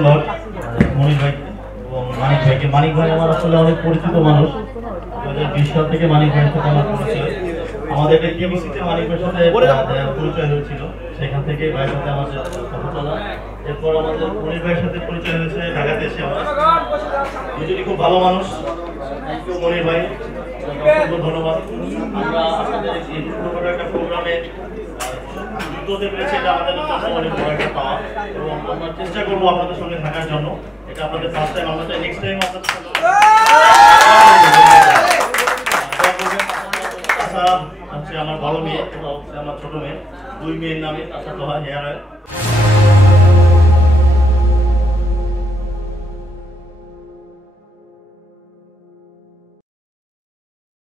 পরিচালক মনির ভাইকে এবং মানিক ভাইকে। মানিক ভাই আমার আসলে অনেক পরিচিত মানুষ, 2020 সাল থেকে মানিক ভাইয়ের সাথে আমার পরিচয়। আমাদের টিভিসিতে মানিক ভাইয়ের সাথে পরিচয় হয়েছিল, সেখান থেকে ভাইয়ের সাথে আমাদের কথা চলা। এরপর আমাদের মনির ভাইয়ের সাথে পরিচয় হয়েছে ঢাকাতে এসে। আমার দুজনই খুব ভালো মানুষ। মনির ভাই অসংখ্য ধন্যবাদ। আমরা আপনাদের এই ছোটখাটো একটা প্রোগ্রামে যুক্ত হতে পেরেছি, এটা আমাদের জন্য অনেক বড় একটা পাওয়া এবং আমরা চেষ্টা করবো আপনাদের সঙ্গে থাকার জন্য। এটা আপনাদের ফার্স্ট টাইম, আমরা চাই নেক্সট টাইম আপনাদের সঙ্গে আমার বড় মেয়ে, আমার ছোট মেয়ে, দুই মেয়ের নামে আশা তো হয়।